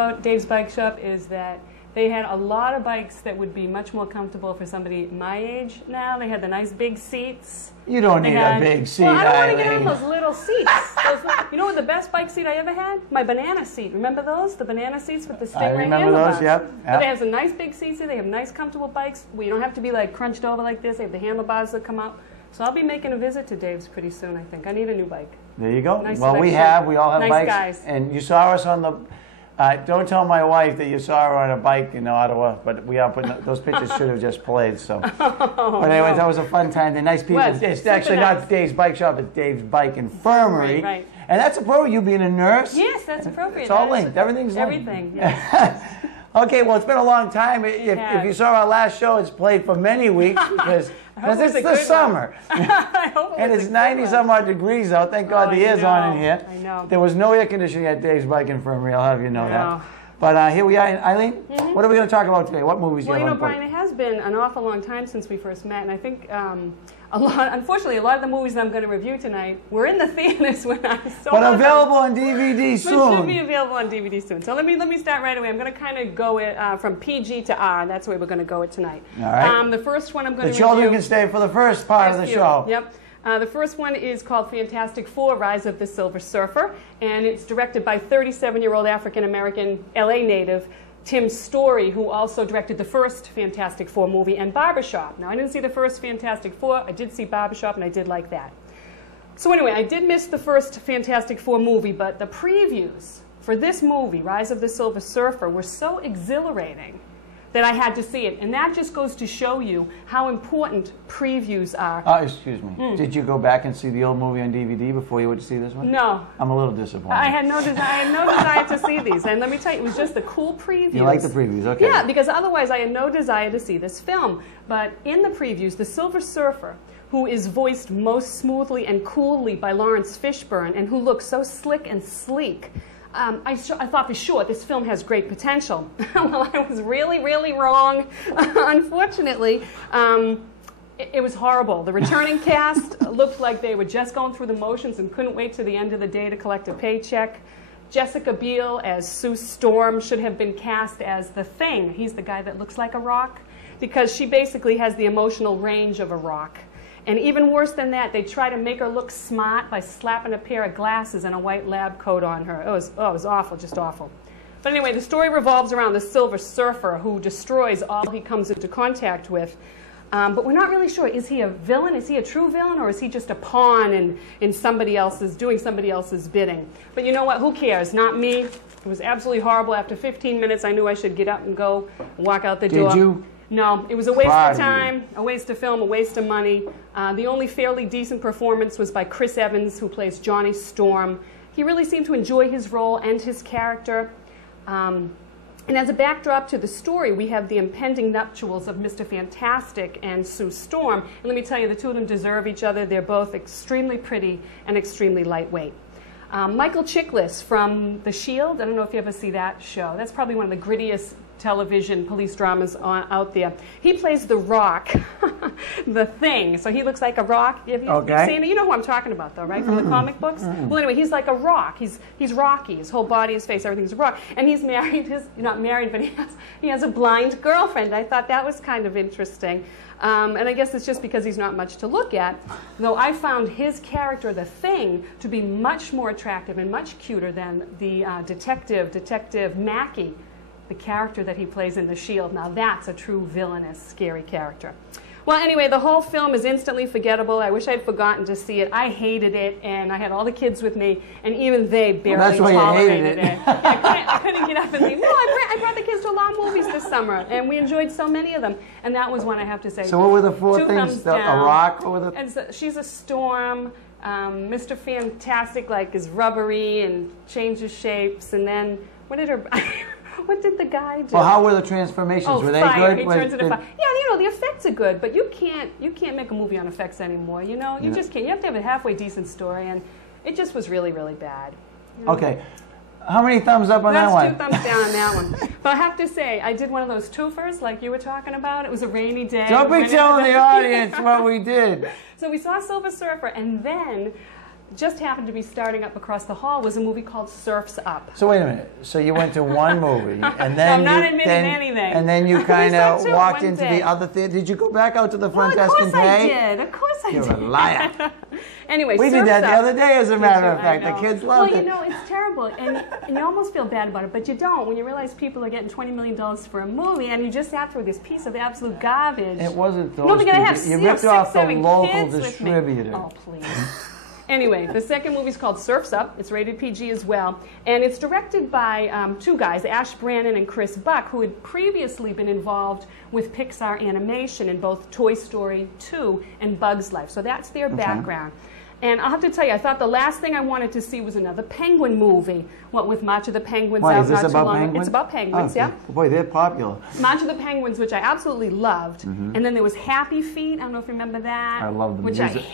about Dave's Bike Shop is that they had a lot of bikes that would be much more comfortable for somebody my age now. They had the nice big seats. You don't need a big seat, Well, I don't want to Eileen. get on those little seats. You know what the best bike seat I ever had? My banana seat. Remember those? The banana seats with the Stingray I remember handlebars. those, yep. But they have some nice big seats here. They have nice comfortable bikes where you don't have to be like crunched over like this. They have the handlebars that come out. So I'll be making a visit to Dave's pretty soon, I think. I need a new bike. There you go. Nice Well, bike we shop. all have Nice bikes. guys. And you saw us on the, don't tell my wife that you saw her on a bike in Ottawa, but we are putting, those pictures should have just played, so. But anyways, that was a fun time. They're nice people. Was. It's Super actually nice. not Dave's Bike Shop, it's Dave's Bike Infirmary. Right. And that's appropriate, you being a nurse. Yes, that's appropriate. It's all That is linked. Everything's linked. Everything, yes. Okay, well, it's been a long time. If you saw our last show, it's played for many weeks because it's the summer. I hope And it's 90-some odd degrees out. Thank God the air's on in here. I know. There was no air conditioning at Dave's Bike Infirmary, I'll have you know that. But here we are. Eileen, what are we going to talk about today? What movies do you have on Brian, it has been an awful long time since we first met, and I think unfortunately, a lot of the movies that I'm going to review tonight were in the theaters when I saw them. But available on DVD But soon. should be available on DVD soon. So let me start right away. I'm going to kind of go it from PG to R. That's where we're going to go it tonight. All right. The first one I'm going to The review. children can stay for the first part of the show. Yep. The first one is called Fantastic Four: Rise of the Silver Surfer, and it's directed by 37-year-old African-American LA native Tim Story, who also directed the first Fantastic Four movie and Barbershop. Now, I didn't see the first Fantastic Four. I did see Barbershop, and I did like that. So anyway, I did miss the first Fantastic Four movie, but the previews for this movie, Rise of the Silver Surfer, were so exhilarating that I had to see it. And that just goes to show you how important previews are. Excuse me. Did you go back and see the old movie on DVD before you went to see this one? No. I'm a little disappointed. I had no desire to see these. And let me tell you, it was just the cool previews. You like the previews, okay. Yeah, because otherwise I had no desire to see this film. But in the previews, the Silver Surfer, who is voiced most smoothly and coolly by Lawrence Fishburne, and who looks so slick and sleek, I thought for sure this film has great potential. Well, I was really, really wrong. Unfortunately, it was horrible. The returning cast looked like they were just going through the motions and couldn't wait to the end of the day to collect a paycheck. Jessica Biel as Sue Storm should have been cast as the Thing. He's the guy that looks like a rock, because she basically has the emotional range of a rock. And even worse than that, they try to make her look smart by slapping a pair of glasses and a white lab coat on her. It was awful, just awful. But anyway, the story revolves around the Silver Surfer, who destroys all he comes into contact with. But we're not really sure. Is he a villain? Is he a true villain? Or is he just a pawn in somebody else's, doing somebody else's bidding? But you know what? Who cares? Not me. It was absolutely horrible. After 15 minutes, I knew I should get up and go and walk out the door. Did you? No, it was a waste of time, a waste of film, a waste of money. The only fairly decent performance was by Chris Evans, who plays Johnny Storm. He really seemed to enjoy his role and his character. And as a backdrop to the story, we have the impending nuptials of Mr. Fantastic and Sue Storm. And let me tell you, the two of them deserve each other. They're both extremely pretty and extremely lightweight. Michael Chiklis from The Shield, I don't know if you ever see that show. That's probably one of the grittiest television police dramas out there. He plays the Rock, the Thing. So he looks like a rock. Have you seen it? You know who I'm talking about, though, right? From the comic books? Well, anyway, he's like a rock. He's rocky. His whole body, his face, everything's a rock. And he's married. Not married, but he has a blind girlfriend. I thought that was kind of interesting. And I guess it's just because he's not much to look at. Though I found his character, the Thing, to be much more attractive and much cuter than the Detective Mackey, the character that he plays in The Shield. Now that's a true villainous, scary character. Well, anyway, the whole film is instantly forgettable. I wish I'd forgotten to see it. I hated it, and I had all the kids with me, and even they barely tolerated it. Yeah, I couldn't get up and leave. No, I brought the kids to a lot of movies this summer, and we enjoyed so many of them. And that was one, I have to say. So what were the four things? A rock? What were the... And so, she's a storm. Mr. Fantastic, like, is rubbery and changes shapes. And then, what did the guy do? Well, how were the transformations? Were they fire. good? He turns into fire. Yeah, you know, the effects are good, but you can't make a movie on effects anymore. You know, you just can't. You have to have a halfway decent story, and it just was really, really bad. You know? Okay. How many thumbs up on that one? That's 2 thumbs down on that one. But I have to say, I did one of those twofers like you were talking about. It was a rainy day. Don't be telling the audience what we did. So we saw Silver Surfer, and then just happened to be starting up across the hall was a movie called Surf's Up. So wait a minute. So you went to one movie, and then I'm not admitting anything. And then you kind of walked into day. the other theater. Did you go back out to the front desk and Of course pay? I did. Of course I did. You're a liar. Anyway, we did that the other day, as a matter of fact. The kids loved it. Well, you know, it's terrible, and you almost feel bad about it, but you don't when you realize people are getting $20 million for a movie, and you just sat through this piece of absolute garbage. It wasn't those no, they're gonna have, you ripped off the local kids distributor. Oh, please. Anyway, the second movie is called Surf's Up. It's rated PG as well. And it's directed by two guys, Ash Brannon and Chris Buck, who had previously been involved with Pixar animation in both Toy Story 2 and Bug's Life. So that's their background. And I'll have to tell you, I thought the last thing I wanted to see was another penguin movie. What with March of the Penguins out is this not too about long ago. penguins? It's about penguins, yeah. Boy, they're popular. March of the Penguins, which I absolutely loved. And then there was Happy Feet. I don't know if you remember that. I love the which music.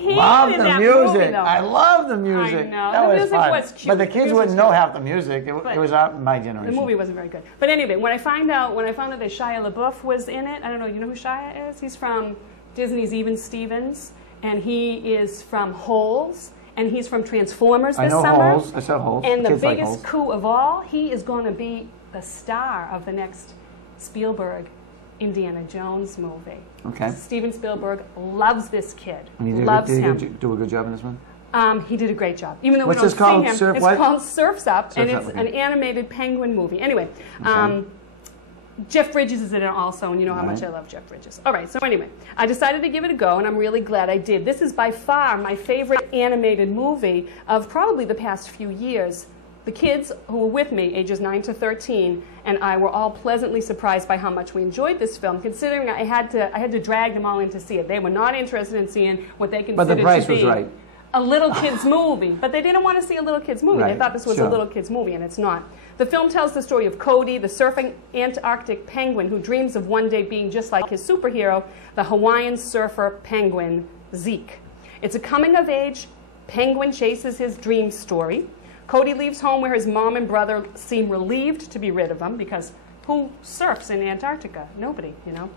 Love the music. I love the music. I know. That the music fun. was cute. But the kids wouldn't know half the music. It was my generation. The movie wasn't very good. But anyway, when I found out that Shia LaBeouf was in it, I don't know, you know who Shia is? He's from Disney's Even Stevens, and he is from Holes, and he's from Transformers this summer. I know Holes. I saw Holes. And the kids biggest like coup of all, he is going to be the star of the next Spielberg Indiana Jones movie. Okay. Steven Spielberg loves this kid. And loves him. Did he do a good job in this one? He did a great job. Even though What's we this don't called? see him, Surf it's what? called Surf's Up, and Surf's it's Up, okay. an animated penguin movie. Anyway, Jeff Bridges is in it also, and you know how much I love Jeff Bridges. All right, so anyway, I decided to give it a go, and I'm really glad I did. This is by far my favorite animated movie of probably the past few years. The kids who were with me, ages 9 to 13, and I were all pleasantly surprised by how much we enjoyed this film, considering I had to drag them all in to see it. They were not interested in seeing what they considered But the price to be was right. a little kid's movie. But they didn't want to see a little kid's movie. Right, They thought this was a little kid's movie, and it's not. The film tells the story of Cody, the surfing Antarctic penguin who dreams of one day being just like his superhero, the Hawaiian surfer penguin, Zeke. It's a coming-of-age penguin chases his dream story. Cody leaves home where his mom and brother seem relieved to be rid of him, because who surfs in Antarctica? Nobody, you know.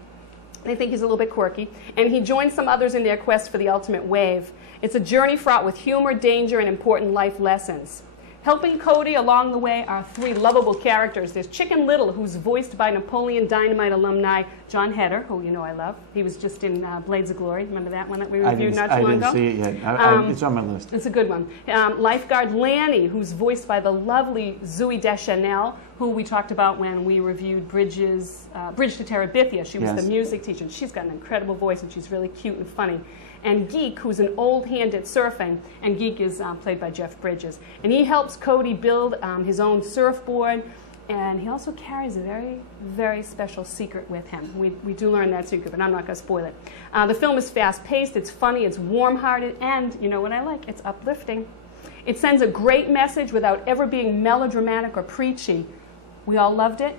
They think he's a little bit quirky. And he joins some others in their quest for the ultimate wave. It's a journey fraught with humor, danger, and important life lessons. Helping Cody along the way are three lovable characters. There's Chicken Little, who's voiced by Napoleon Dynamite alumni John Heder, who you know I love. He was just in Blades of Glory. Remember that one that we reviewed not too long ago? I didn't see it yet. It's on my list. It's a good one. Lifeguard Lanny, who's voiced by the lovely Zooey Deschanel, who we talked about when we reviewed Bridge to Terabithia. She was the music teacher. She's got an incredible voice, and she's really cute and funny. And Geek, who's an old hand at surfing, and Geek is played by Jeff Bridges. And he helps Cody build his own surfboard, and he also carries a very, very special secret with him. We do learn that secret, but I'm not going to spoil it. The film is fast-paced, it's funny, it's warm-hearted, and you know what I like, it's uplifting. It sends a great message without ever being melodramatic or preachy. We all loved it.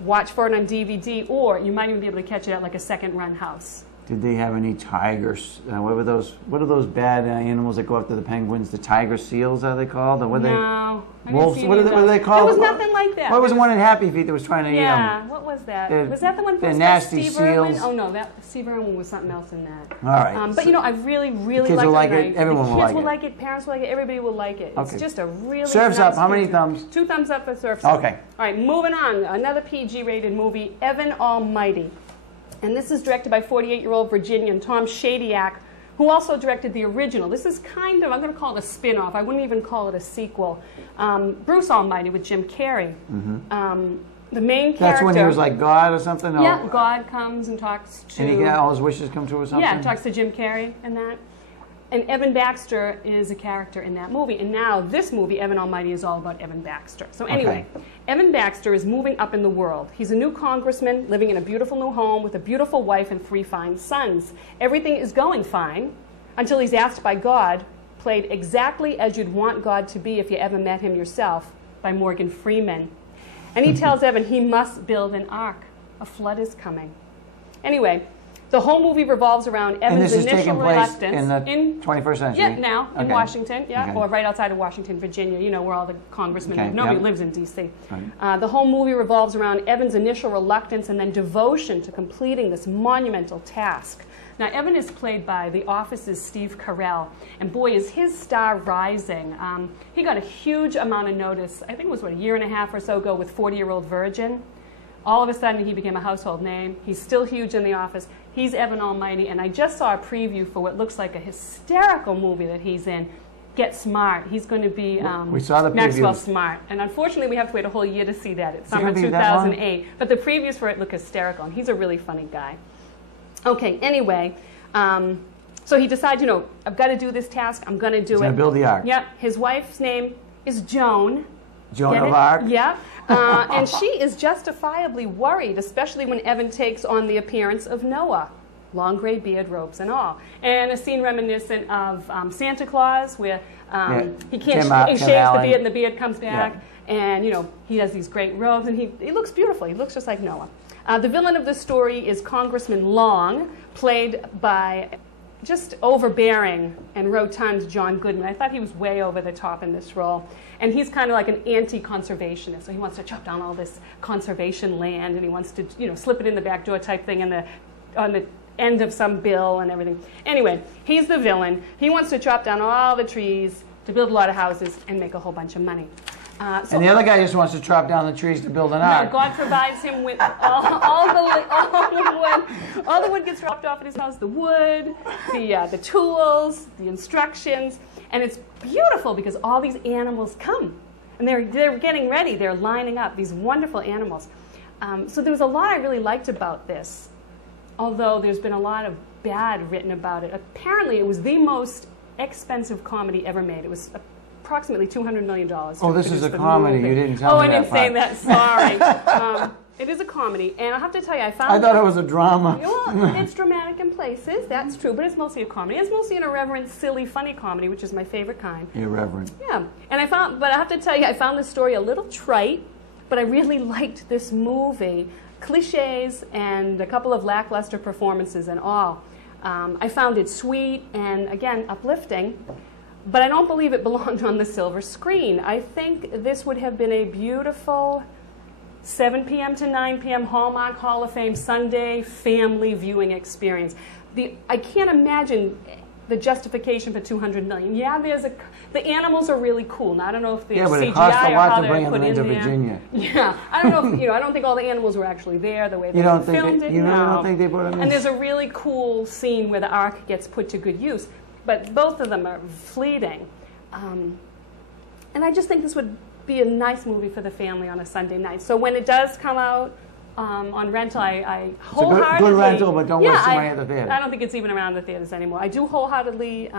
Watch for it on DVD, or you might even be able to catch it at like a second-run house. Did they have any tigers? What are those bad animals that go after the penguins? The tiger seals, are they called? Or No. Wolves? What are they called? There was nothing like that. What was the one in Happy Feet that was trying to eat them? Yeah, what was that? Was that the one they're from nasty Steve seals. Irwin? Oh no, that Steve Irwin was something else in that. All right. But you know, I really, really kids like will like it. it. Everyone will like it. Kids will like it. Parents will like it. Everybody will like it. It's just a really Surf's nice Up. How many feature. thumbs? 2 thumbs up for Surf's Up. Okay. All right, moving on. Another PG-rated movie, Evan Almighty. And this is directed by 48-year-old Virginian Tom Shadyac, who also directed the original. This is kind of, I'm going to call it a spin-off. I wouldn't even call it a sequel. Bruce Almighty with Jim Carrey. The main character... That's when he was like God or something? Yeah, God comes and talks to... And he got all his wishes come true or something? Yeah, talks to Jim Carrey and that. And Evan Baxter is a character in that movie. And now this movie, Evan Almighty, is all about Evan Baxter. So anyway, Evan Baxter is moving up in the world. He's a new congressman living in a beautiful new home with a beautiful wife and 3 fine sons. Everything is going fine until he's asked by God, played exactly as you'd want God to be if you ever met him yourself, by Morgan Freeman. And he tells Evan he must build an ark. A flood is coming. Anyway, The whole movie revolves around Evan's initial reluctance. And this is taking place in the 21st century? Yeah, now, in Washington, or right outside of Washington, Virginia, you know, where all the congressmen live. Nobody lives in D.C. Right. The whole movie revolves around Evan's initial reluctance and then devotion to completing this monumental task. Now, Evan is played by The Office's Steve Carell, and boy, is his star rising. He got a huge amount of notice, I think it was, what, a year and a half or so ago with 40-Year-Old Virgin. All of a sudden, he became a household name. He's still huge in The Office. He's Evan Almighty, and I just saw a preview for what looks like a hysterical movie that he's in, Get Smart. He's going to be we saw the Maxwell Smart. And unfortunately, we have to wait a whole year to see that. It's summer 2008. But the previews for it look hysterical, and he's a really funny guy. Okay, anyway, so he decides, you know, I've got to do this task. I'm going to do it. He's going to build the ark. Yep. His wife's name is Joan. Joan of Arc? Yep. And she is justifiably worried, especially when Evan takes on the appearance of Noah. Long gray beard, robes, and all. And a scene reminiscent of Santa Claus, where he shaves the beard and the beard comes back. Yeah. And, you know, he has these great robes, and he looks beautiful. He looks just like Noah. The villain of the story is Congressman Long, played by just overbearing and rotund John Goodman. I thought he was way over the top in this role. And he's kind of like an anti-conservationist. So he wants to chop down all this conservation land, and he wants to, you know, slip it in the back door type thing on the end of some bill and everything. Anyway, he's the villain. He wants to chop down all the trees to build a lot of houses and make a whole bunch of money. And the other guy just wants to chop down the trees to build an ark. No, God provides him with all the wood. All the wood gets dropped off at his house. The wood, the tools, the instructions, and it's beautiful because all these animals come, and they're getting ready. They're lining up, these wonderful animals. So there was a lot I really liked about this, although there's been a lot of bad written about it. Apparently, it was the most expensive comedy ever made. It was approximately $200 million. Oh, this is a comedy. You didn't tell me that. Oh, I didn't say that. Sorry. It is a comedy, and I have to tell you, I thought it was a drama. Well, it's dramatic in places, that's true, but it's mostly a comedy. It's mostly an irreverent, silly, funny comedy, which is my favorite kind. Irreverent. Yeah, and but I have to tell you, I found this story a little trite, but I really liked this movie. Cliches and a couple of lackluster performances and all. I found it sweet and, again, uplifting. But I don't believe it belonged on the silver screen. I think this would have been a beautiful 7 p.m. to 9 p.m. Hallmark Hall of Fame Sunday family viewing experience. I can't imagine the justification for $200 million. Yeah, the animals are really cool. Now I don't know if they're CGI or how they're put in there. Virginia. Yeah, I don't know if, I don't think all the animals were actually there the way they filmed it. You don't think they put them in? And there's a really cool scene where the ark gets put to good use. But both of them are fleeting. And I just think this would be a nice movie for the family on a Sunday night. So when it does come out on rental, I wholeheartedly... It's a good rental, but don't waste the money at the theater. I don't think it's even around the theaters anymore. I do wholeheartedly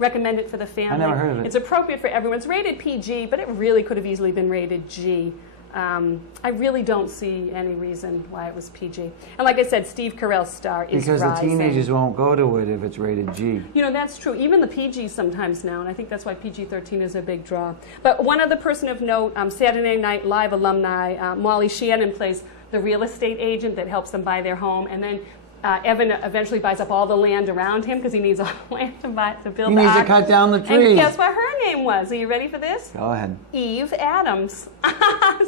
recommend it for the family. I never heard of it. It's appropriate for everyone. It's rated PG, but it really could have easily been rated G. I really don't see any reason why it was PG. And like I said, Steve Carell's star is because rising. The teenagers won't go to it if it's rated G. You know, that's true. Even the PGs sometimes now, and I think that's why PG-13 is a big draw. But one other person of note, Saturday Night Live alumni, Molly Shannon plays the real estate agent that helps them buy their home. And then Evan eventually buys up all the land around him because he needs all the land to build the ark. He needs to cut down the trees. And guess what her name was? Are you ready for this? Go ahead. Eve Adams.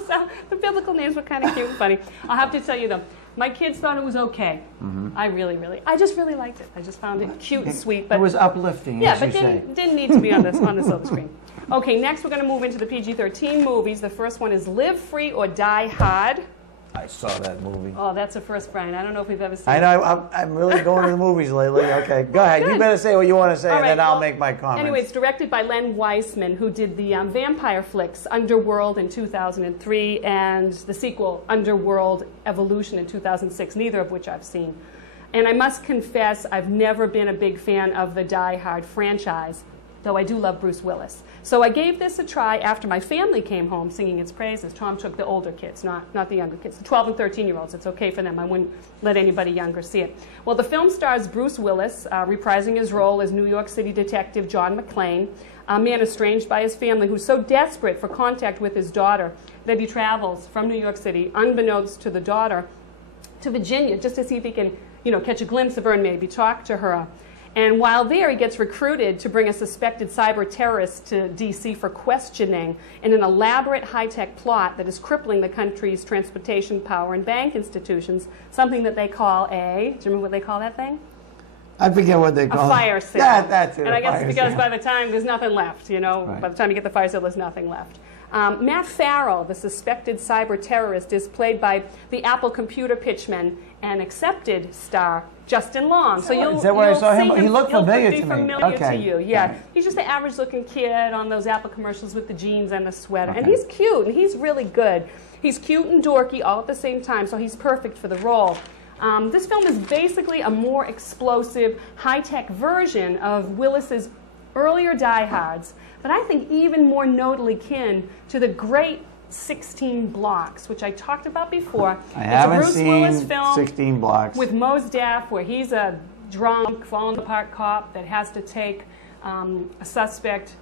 So the biblical names were kind of cute and funny. I'll have to tell you though, my kids thought it was okay. Mm-hmm. I just really liked it. I just found it cute and sweet. But it was uplifting, yeah, but didn't need to be on the silver screen. Okay, next we're going to move into the PG-13 movies. The first one is Live Free or Die Hard. I saw that movie. Oh, that's a first, Brian. I don't know if we've ever seen it. I know. I'm really going to the movies lately. Okay, go ahead. Good. You better say what you want to say, and then I'll make my comments. Anyway, it's directed by Len Wiseman, who did the vampire flicks Underworld in 2003 and the sequel Underworld Evolution in 2006, neither of which I've seen. And I must confess, I've never been a big fan of the Die Hard franchise, though I do love Bruce Willis. So I gave this a try after my family came home singing its praises. Tom took the older kids, not the younger kids, the 12 and 13-year-olds. It's okay for them. I wouldn't let anybody younger see it. Well, the film stars Bruce Willis, reprising his role as New York City detective John McClane, a man estranged by his family who's so desperate for contact with his daughter that he travels from New York City, unbeknownst to the daughter, to Virginia just to see if he can catch a glimpse of her and maybe talk to her. And while there, he gets recruited to bring a suspected cyber terrorist to D.C. for questioning in an elaborate high-tech plot that is crippling the country's transportation, power, and bank institutions, something that they call do you remember what they call that thing? I forget what they call it. A fire sale. That's it. And I guess because by the time there's nothing left, right. By the time you get the fire sale, there's nothing left. Matt Farrell, the suspected cyber terrorist, is played by the Apple computer pitchman and accepted star Justin Long. So is that where I saw him? He looked familiar to me. Familiar to you, yeah. Right. He's just the average-looking kid on those Apple commercials with the jeans and the sweater, okay. and he's cute and he's really good. He's cute and dorky all at the same time, so he's perfect for the role. This film is basically a more explosive, high-tech version of Willis's earlier diehards, but I think even more notably kin to the great 16 Blocks, which I talked about before. I haven't it's a Bruce Willis seen film 16 Blocks. With Mos Def, where he's a drunk, falling apart cop that has to take a suspect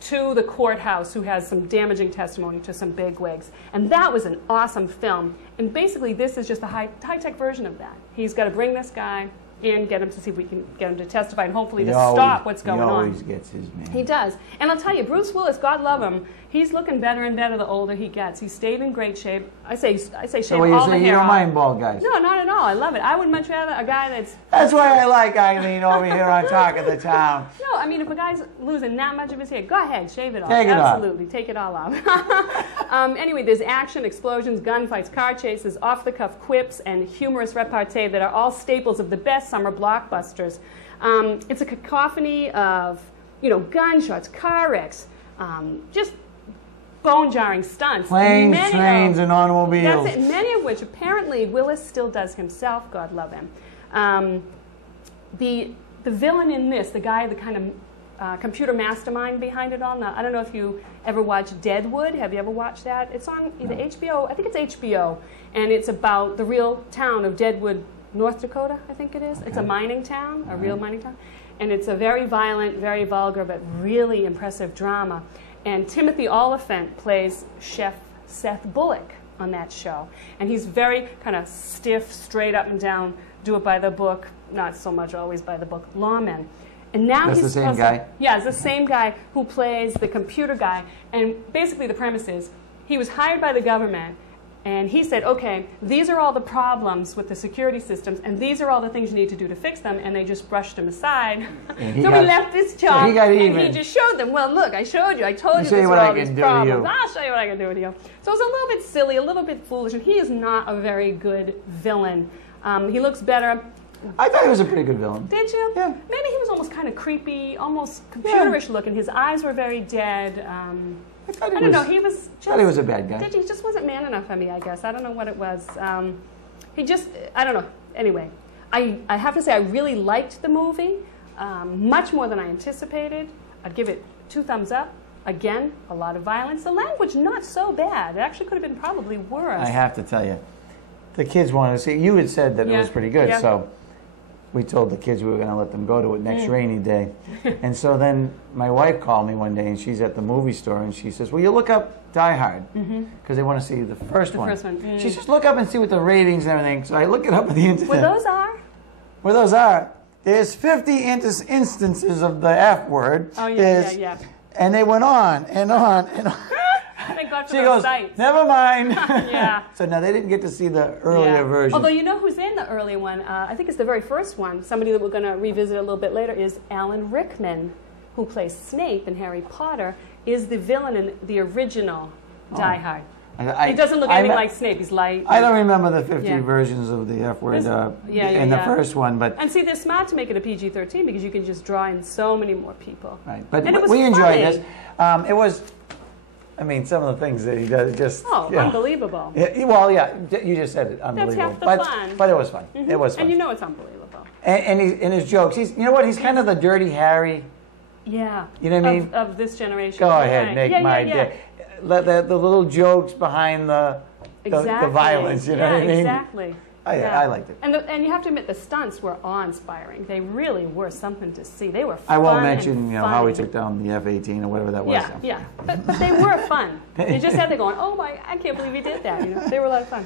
to the courthouse who has some damaging testimony to some bigwigs. And that was an awesome film. And basically, this is just a high-tech version of that. He's got to bring this guy in, get him to see if we can get him to testify, and hopefully stop what's going on. He always gets his man. He does. And I'll tell you, Bruce Willis, God love him, he's looking better and better the older he gets. He's stayed in great shape. I say shave all the hair off. You don't mind bald guys? No, not at all. I love it. I would much rather a guy that's... That's why I like Eileen over here on Talk of the Town. No, I mean, if a guy's losing that much of his hair, go ahead, shave it off. Take it off. Absolutely, take it all off. Anyway, there's action, explosions, gunfights, car chases, off-the-cuff quips, and humorous repartee that are all staples of the best summer blockbusters. It's a cacophony of, gunshots, car wrecks, just bone-jarring stunts. Planes, trains, and automobiles. That's it, many of which apparently Willis still does himself, God love him. The villain in this, the guy, the kind of computer mastermind behind it all. Now, I don't know if you ever watched Deadwood. Have you ever watched that? It's on either HBO, I think it's HBO, and it's about the real town of Deadwood, North Dakota, I think it is. Okay. It's a mining town, a real mining town. And it's a very violent, very vulgar, but really impressive drama. And Timothy Oliphant plays Chef Seth Bullock on that show. And he's very kind of stiff, straight up and down, do it by the book, not so much always by the book, lawman. And now That's he's the same guy? Yeah, it's the same guy who plays the computer guy. And basically the premise is he was hired by the government, and he said, okay, these are all the problems with the security systems, and these are all the things you need to do to fix them, and they just brushed him aside. So he left his job, and he just showed them, well, look, I showed you, I told you these are all these problems. I'll show you what I can do with you. So it's a little bit silly, a little bit foolish, and he is not a very good villain. He looks better. I thought he was a pretty good villain. Did you? Yeah. Maybe he was almost kind of creepy, almost computerish looking. His eyes were very dead. I don't know. He was just... I thought he was a bad guy. He just wasn't man enough for me, I guess. I don't know what it was. He just... I don't know. Anyway, I have to say I really liked the movie, much more than I anticipated. I'd give it 2 thumbs up. Again, a lot of violence. The language, not so bad. It actually could have been probably worse. I have to tell you, the kids wanted to see... You had said that it was pretty good, so... We told the kids we were going to let them go to it next rainy day. And so then my wife called me one day, and she's at the movie store, and she says, will you look up Die Hard? Because they want to see the first one. She says, look up and see what the ratings and everything. So I look it up on the internet. Where those are? There's 50 instances of the F word. Oh, yeah. And they went on and on and on. Thank God for she those goes, sites. never mind. Yeah. So now they didn't get to see the earlier version. Although you know who's in the early one? I think it's the very first one. Somebody that we're going to revisit a little bit later is Alan Rickman, who plays Snape in Harry Potter, is the villain in the original Die Hard. He doesn't look anything like Snape. He's light. I don't remember the 50 versions of the F word in the first one, but and see, they're smart to make it a PG-13 because you can just draw in so many more people. Right, but we enjoyed this. It was. I mean, some of the things that he does just... unbelievable. Well, you just said it, unbelievable. That's half the fun. But it was fun. It was fun. And you know it's unbelievable. And in his jokes, you know what? He's kind of the Dirty Harry. Yeah. You know what I mean? Of this generation. Go ahead, make my day. The little jokes behind the violence, you know what I mean? Exactly. I liked it. And you have to admit, the stunts were awe-inspiring. They really were something to see. They were fun. I won't mention how he took down the F-18 or whatever that was. Yeah. But they were fun. You just had to go, oh my, I can't believe he did that. They were a lot of fun.